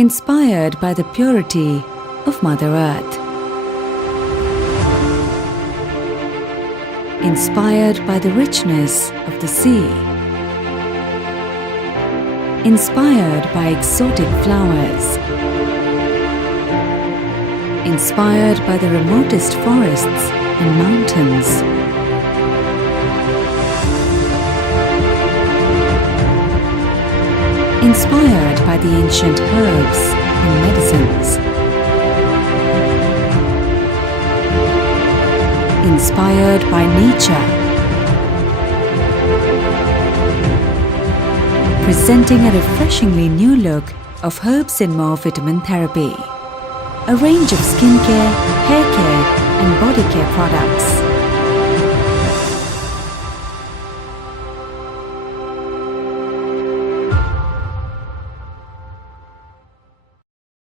inspired by the purity of Mother Earth, inspired by the richness of the sea, inspired by exotic flowers, inspired by the remotest forests and mountains, inspired by the ancient herbs and medicines, inspired by nature, presenting a refreshingly new look of Herbs and More Vitamin Therapy, a range of skincare, hair care and body care products.